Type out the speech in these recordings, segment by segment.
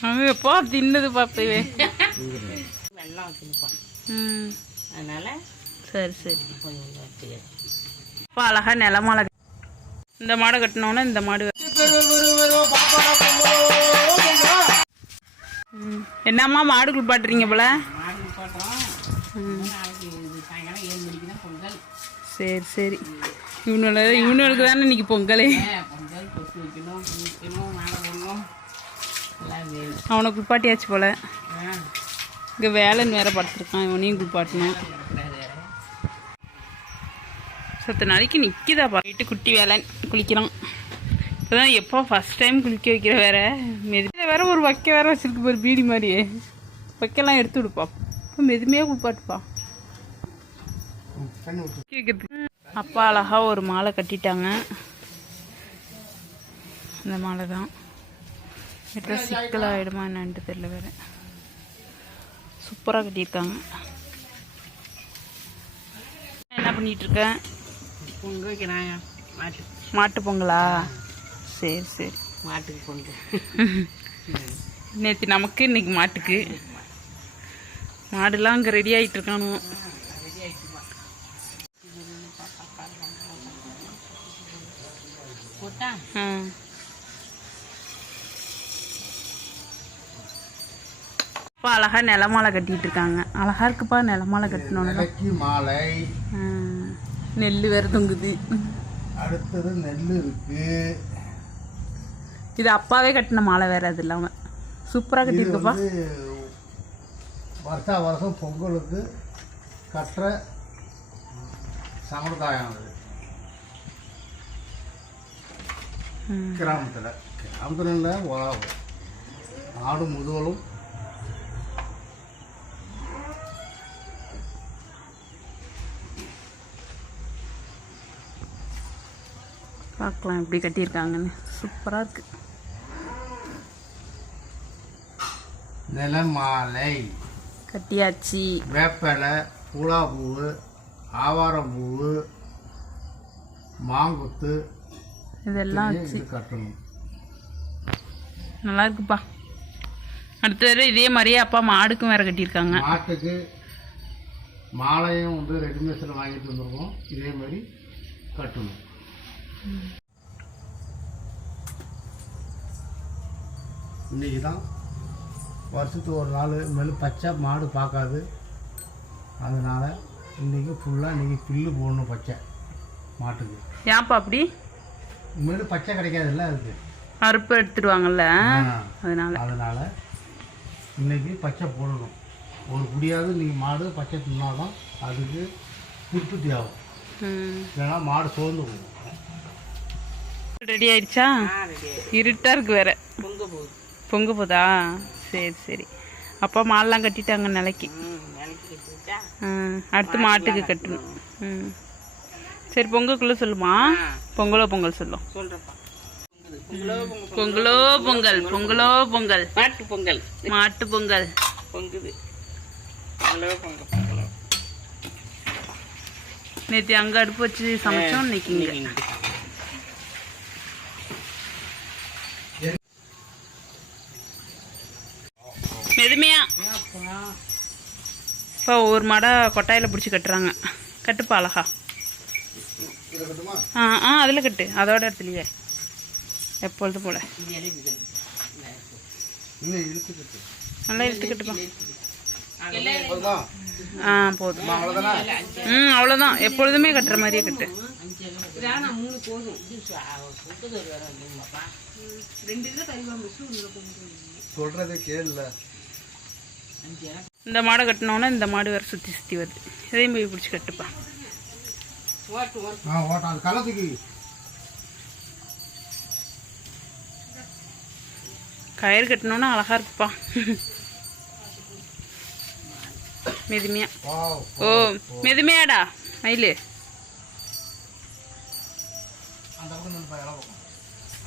அவன் தின்னது பாப்பவே வெள்ளம் வைக்கணுப்பா அதனால சரி சரி. கொஞ்சம் அழகாக நிலமாலை. இந்த மாடை கட்டினோன்னா இந்த மாடு என்னம்மா மாடு குளிப்பாட்டுறீங்க போல? சரி சரி. இவனோட இவனுக்கு தானே இன்னைக்கு பொங்கலே. பொங்கல் கொத்து வைக்கணும் பூ வைக்கணும் மாலை போடணும் எல்லாம் வேணும் அவனை குளிப்பாட்டியாச்சு போல. இங்கே வேலைன்னு வேற படுத்துருக்கான் இவனையும் குளிப்பாட்டணும் சத்த நாளைக்கு நிற்கிதா போயிட்டு குட்டி வேலைன்னு குளிக்கிறான். இப்போதான் எப்போ ஃபர்ஸ்ட் டைம் குளிக்க வைக்கிற வேற? மெது வேற ஒரு வைக்க வேற வச்சிருக்கு ஒரு பீடி மாதிரியே. வைக்கலாம் எடுத்து விடுப்பா. இப்போ மெதுமையாக குளிப்பாட்டுப்பா. குளிக்க அப்பா அழகாக ஒரு மாலை கட்டிட்டாங்க. அந்த மாலை தான் எட்ட சிக்கலாகிடுமா என்னன்ட்டு தெரியல வேற. சூப்பராக கட்டியிருக்காங்க. என்ன பண்ணிட்டு இருக்க பொங்கல் மாட்டு. மாட்டு பொங்கலா? சரி சரி. மாட்டுக்கு பொங்கல். நேற்று நமக்கு இன்னைக்கு மாட்டுக்கு. மாடுலாம் அங்கே ரெடி ஆகிட்டு இருக்கானு போட்டா ஆ அப்பா அழகா நிலமாலை கட்டிட்டு இருக்காங்க அழகா இருக்குப்பா நிலமாலை இலக்கி மாலை. நெல் வேற தொங்குது. அடுத்தது நெல் இருக்கு. இது அப்பாவே கட்டின மாலை வேற அது இல்லாம. சூப்பரா இது கட்டியிருக்குப்பா. வருஷா வருஷம் பொங்கலுக்கு கட்டுற சம்பிரதாயம் அது. கிராமத்தில். கிராமத்தில் இல்லை ஆடு முதுகலும் பார்க்கலாம் எப்படி கட்டியிருக்காங்கன்னு. சூப்பரா இருக்கு. நிலமாலை. கட்டியாச்சு. வேப்பலை பூலாப்பூவு ஆவாரம்பூவு மாங்குத்து. இதெல்லாம் வச்சு கட்டணும். நல்லா இருக்குப்பா. அடுத்த தடவை இதே மாதிரியே அப்பா மாடுக்கும் வேற கட்டியிருக்காங்க. மாட்டுக்கு மாலையும் வந்து ரெடிமேட்ஸில் வாங்கிட்டு வந்திருக்கோம் இதே மாதிரி கட்டணும். இன்னைக்கு தான் வருஷத்துக்கு ஒரு நாள் மேலே பச்சை மாடு பார்க்காது. அதனால் இன்றைக்கி ஃபுல்லாக இன்றைக்கி புல்லு போடணும் பச்சை மாட்டுக்கு. ஏன்ப்பா அப்படி? மேலே பச்சை கிடைக்காதுல்ல அதுக்கு. அறுப்பு எடுத்துடுவாங்கல்ல. அதனால. அதனால் இன்னைக்கு பச்சை போடணும். ஒரு குடியாவது இன்னைக்கு மாடு பச்சை தின்னாதான் அதுக்கு உற்பத்தி ஆகும். இல்லைன்னா மாடு சோர்ந்து போகும். ரெடி ஆயிடுச்சா? இருட்டா இருக்கு வேற. பொங்க போதா? சரி சரி. அப்பா மாலெல்லாம் கட்டிட்டாங்க நிலைக்கு. அடுத்து மாட்டுக்கு கட்டணும். சரி பொங்கக்குள்ள சொல்லுமா? பொங்கலோ பொங்கல் சொல்லும் பொங்கலோ பொங்கல் பொங்கலோ பொங்கல். மாட்டு பொங்கல். மாட்டு பொங்குது. பொங்கலோ நேற்று அங்க அடுப்பு வச்சு சமைச்சோம் இன்னைக்கு இங்க இன்னைக்கு மெதுமையா இப்போ ஒரு மாடை கொட்டாயில் பிடிச்சி கட்டுறாங்க. கட்டுப்பா அழகா. ஆ ஆ அதில் கட்டு. அதோட இடத்துலையே எப்பொழுது போல. நல்லா எடுத்து ஆ போதுமா ஆ போதும். ம் அவ்வளோதான் எப்பொழுதுமே கட்டுற மாதிரியே கட்டு. சொல்றதே கேள்ல. இந்த மாடை கட்டினோன்னா இந்த மாடு வேறு சுற்றி சுற்றி வருது. இதையும் போய் பிடிச்சி கட்டுப்பா. கயிறு கட்டினோன்னா அழகா இருக்குப்பா. மெதுமையா. வாவ் ஓ மெதுமையாடா மயிலு. அந்த பக்கம் நின்று இலை பக்கம்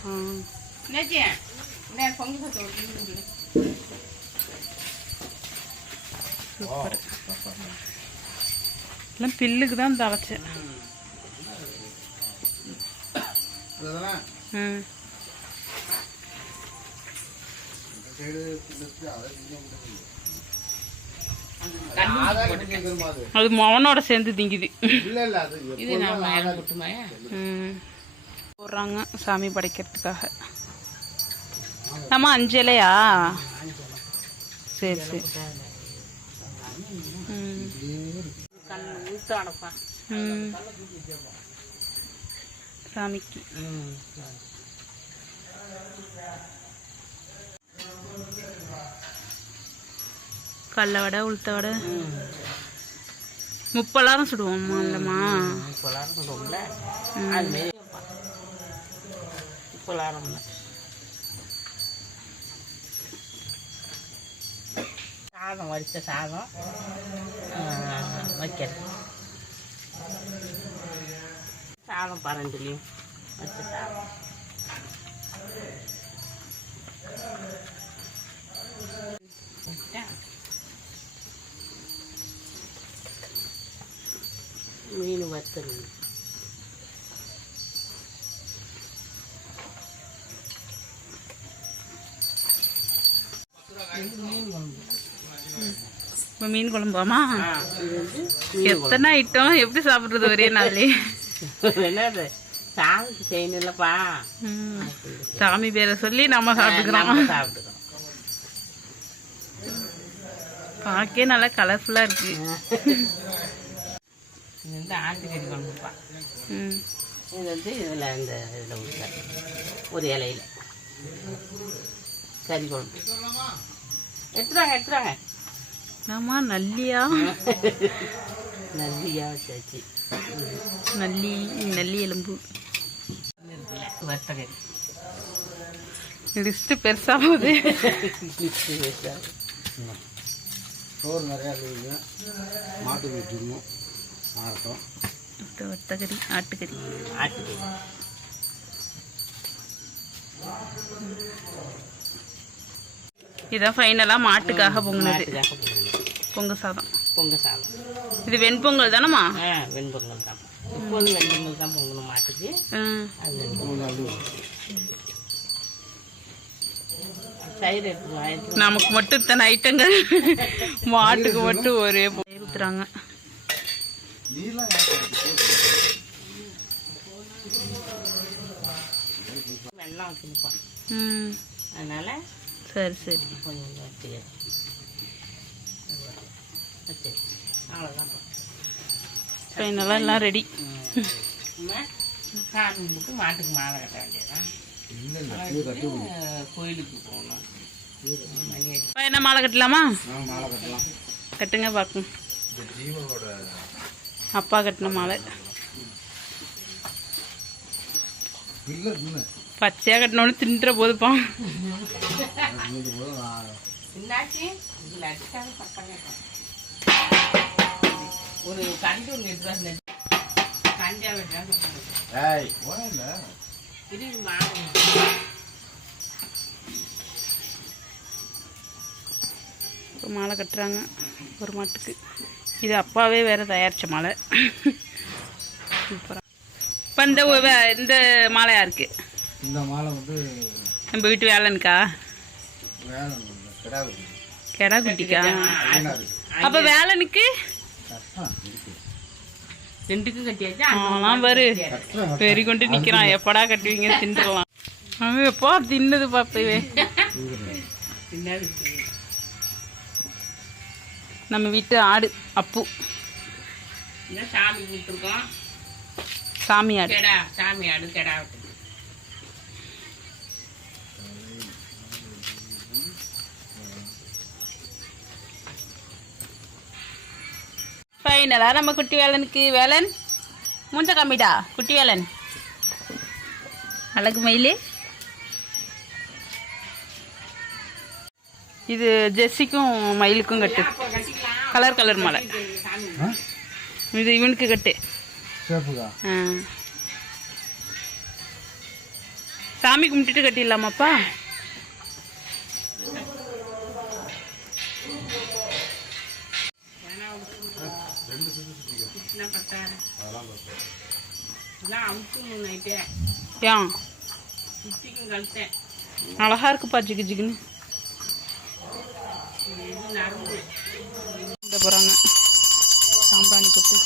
ஆ என்னாச்சு என்ன பொங்கல் சத்தம் வருது சூப்பர். எல்லாம் பில்லுக்கு தான் தவச்சேன் அது மவனோட சேர்ந்து திங்குது. இது. போடுறாங்க சாமி படைக்கிறதுக்காக. நம்ம அஞ்சலையா? சரி சரி ம். ஊத்தாடப்பா ம். சாமிக்கு. கடல வடை உளுத்த வடை. முப்பலாரம் சுடுவோம்மா இல்லைம்மா இப்போலாம் சொல்லுவோம்ல அதுமாரி இப்போலாம் சாதம் வடித்த சாதம். வைக்கிறது சாதம் பரண்டுலையும் வச்ச சாதம் மீன் வத்தல். இது மீன் குழம்பாமா எத்தனை ஐட்டம்? எப்படி சாப்பிட்றது ஒரே நாள்லயே? என்னது? சாமிக்கு செய்யணும்லப்பா. ம். சாமி பேரை சொல்லி நம்ம சாப்பிட்டுக்கிறோம். நம்ம சாப்பிட்டுக்கிறோம். பார்க்கவே நல்லா கலர்ஃபுல்லாக இருக்கு. இது வந்து ஆட்டுக்கறி குழம்புப்பா. இது வந்து இதில் இந்த இதில் ஊற்ற ஒரு இலையில. கறி குழம்பு. எடுத்துறாங்க எடுத்துறாங்க ஆமா நல்லியா? நல்லியா வச்சாச்சு நல்லி நல்லி எலும்பு. வத்தகறி லிஸ்ட்டு பெருசாக போகுது. சோறு நிறையா இருக்குதுங்க மாட்டுக்கு வச்சுக்கணும் ஆகட்டும் அடுத்து வத்தக்கறி ஆட்டுக்கறி. ஆட்டுக்கறி. இதான் ஃபைனலாக மாட்டுக்காக பொங்குனது. மாட்டுக்காக போடணும். பொங்க சாதம். பொங்க சாதம். இது வெண்பொங்கல் தானம்மா? ஆ வெண்பொங்கல் தான். இப்போது வெண்பொங்கல் தான் பொங்கணும் மாட்டுக்கு. அது வெண்பொங்கல். நமக்கு மட்டும் இத்தனை ஐட்டங்கள். மாட்டுக்கு மட்டும் ஒரே ஊத்துறாங்க. வெள்ளம் அதனால சரி சரி. கொஞ்சம் வச்சுக்கிறேன் வச்சு அவ்வளோதான் ஃபைனலாக எல்லாம் ரெடி சாமி கும்பிட்டு மாட்டுக்கு மாலை கட்ட வேண்டியதான் கோயிலுக்கு போகணும். என்ன மாலை கட்டலாமா? மாலை கட்டலாம். கட்டுங்க பார்க்கும் அப்பா கட்டின மாலை. பச்சையாக கட்டினோன்னு தின்ற போதுப்பா. இதில் அடிச்சாங்க பக்கம் ஒரு கண்டு கண்டியா இது இப்போ மாலை கட்டுறாங்க ஒரு மாட்டுக்கு. இது அப்பாவே வேற தயாரித்த மாலை. சூப்பராக இப்போ இந்த இந்த மாலை யாருக்கு? இந்த மாலை வந்து நம்ம வீட்டு வேலைனுக்கா? கெடா குட்டிக்கா? அப்போ வேலனுக்கு அவன் பாரு கஷ்டம் பெரி கொண்டு நிற்கிறான் எப்படா கட்டுவீங்க? தின்றலாம் அவன் எப்போ தின்னது பாப்பவே நம்ம வீட்டு ஆடு அப்பு. சாமி ஆடு. சாமி ஆடு கெடா ஃபைனலாக நம்ம குட்டி வேலனுக்கு வேலன்? மூஞ்ச காமிடா குட்டி வேலன். அழகு மயிலு. இது ஜெஸ்ஸிக்கும் மயிலுக்கும் கட்டு. கலர் கலர் மாலை. இது இவனுக்கு கட்டு. சாமி கும்பிட்டுட்டு கட்டிடலாமாப்பா? இருந்துச்சுன்னா பத்தாது இதெல்லாம் அவுத்துணும் நைட்டே ஏன்? சுத்திக்கும் அழகா இருக்குப்பா ஜிகு ஜிகுன்னு. நரம்பு. போகிறாங்க சாம்பிராணி போட்டு.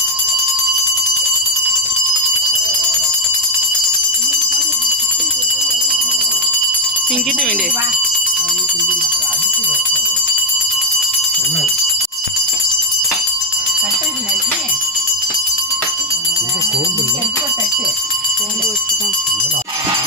இங்கிட்டு வேண்டிய. 公路在前，公路在前。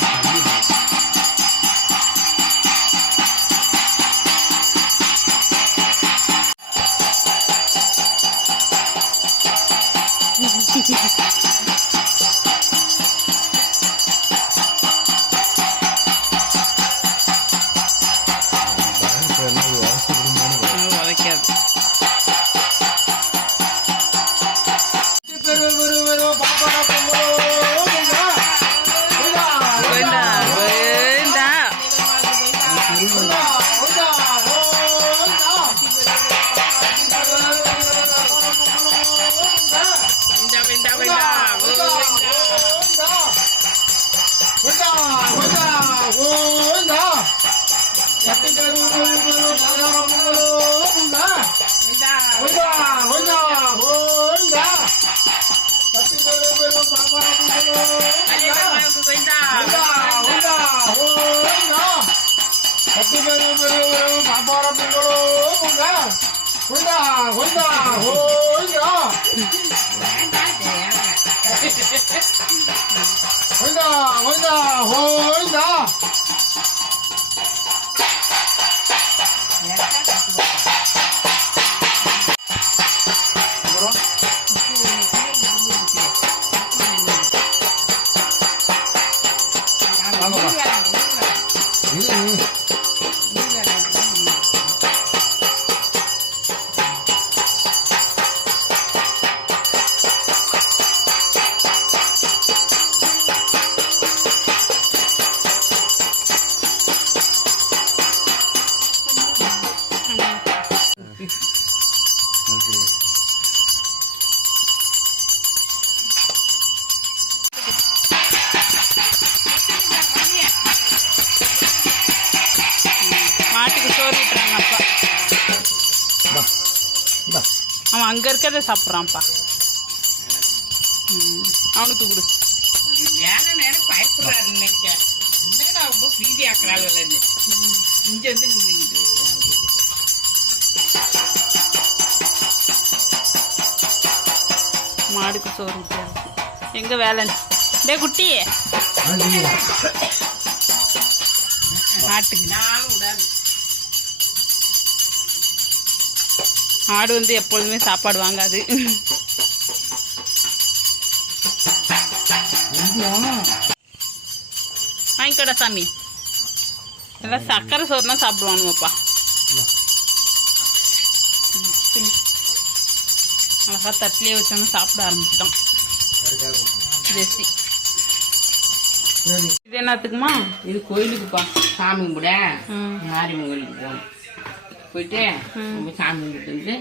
온다 온다 온다 온다 온다 온다 나눠봐 அங்கே இருக்கிறத சாப்பிட்றான்ப்பா. அவனுக்கு கொடு. வேலை நேரம் பயப்படுறாரு நினைக்கிறேன் என்னடா ரொம்ப பீதி ஆக்குறாள் இங்க வந்து நின்றுக்கிட்டு மாடுக்கு சோறு எங்கே வேலைன்னு டே குட்டியே மாட்டுக்கு நானும் விடாது ஆடு வந்து எப்பொழுதுமே சாப்பாடு வாங்காது. வாங்கிக்கோடா சாமி. எல்லாம் சக்கரை சோறுனா சாப்பிடுவானுங்கப்பா. ம், தின்னு. அழகா தட்டிலே வச்சோன்னா சாப்பிட ஆரம்பிச்சிட்டான் ஜெஸ்ஸி இது என்னத்துக்குமா? இது கோயிலுக்குப்பா. சாமி ம். மாரியம்மன் கோயிலுக்கு போகணும். போயிட்டு நம்ம சாமி கும்பிட்டு வந்து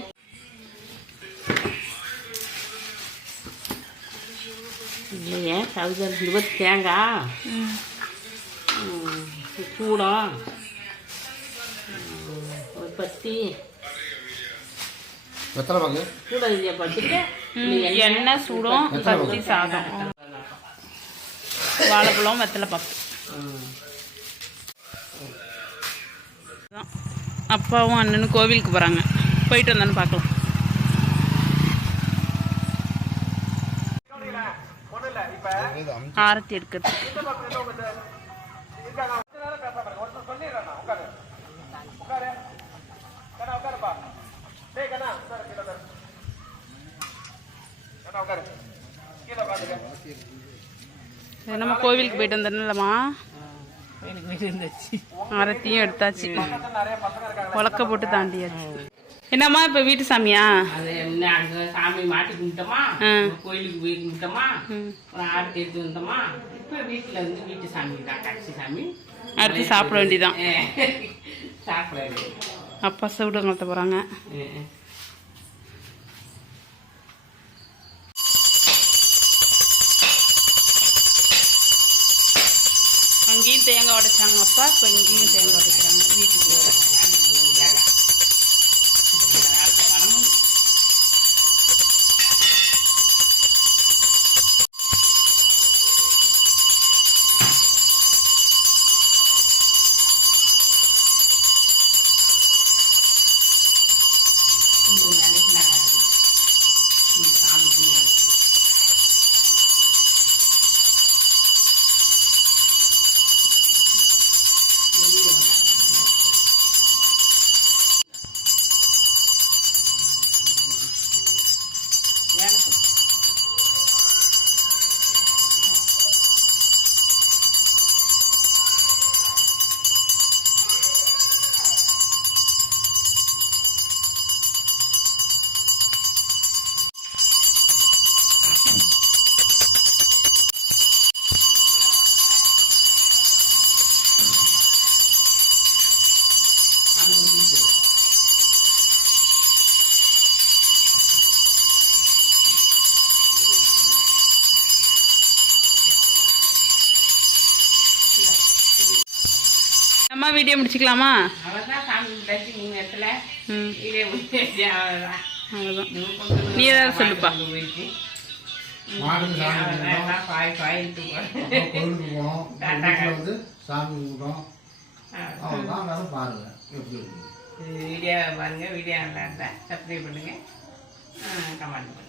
இல்லையே சவுதர் இருபத்தி தேங்காய் ம் ம், சூடம் ம், ஒரு பத்தி. வெத்தலை பாக்கு கூட ம், எண்ணெய் சூடம் பச்சி சாதம். வாழைப்பழம் வெத்தலை பாக்கு அப்பாவும் அண்ணனும் கோவிலுக்கு போகிறாங்க போயிட்டு வந்தான்னு பார்க்கலாம். ஆரத்தி எடுக்கிறது. நம்ம கோவிலுக்கு போயிட்டு வந்துடலாமா ஆரத்தியும் எடுத்தாச்சு. உலக்க போட்டு தாண்டியாச்சு. என்னம்மா இப்போ வீட்டு சாமியா? சாமி மாட்டி கும்பிட்டோமா. கோயிலுக்கு போய் கும்பிட்டோமா? ஆடு எடுத்து வந்தோமா? இப்ப வீட்டுல வந்து வீட்டு சாமி தான் கட்சி சாமி. அடுத்து சாப்பிட வேண்டியதான் சாப்பிட வேண்டியது. அப்பா சூடங்கள்ட்ட போகிறாங்க ஆ. அங்கேயும் தேங்காய் உடைச்சாங்க அப்பா இப்போ இங்கேயும் தேங்காய் உடைச்சாங்க வீட்டுக்கு பணமும் வீடியோ முடிச்சுக்கலாமா அவதான் சாமி கும்பிட்டாச்சு மூணு இடத்துல ம் வீடியோ முடிச்சாச்சு. அவ்வளோதான் அவ்வளோதான் நீ ஏதாவது சொல்லுப்பா. சாமி கும்பிட்டோம். அவ்வளோதான் எல்லாரும் பாருங்க. எப்படி வீடியோ பாருங்க. வீடியோ நல்லா இருந்தால் சப்ஸ்கிரைப் பண்ணுங்க. கமெண்ட் பண்ணுங்க.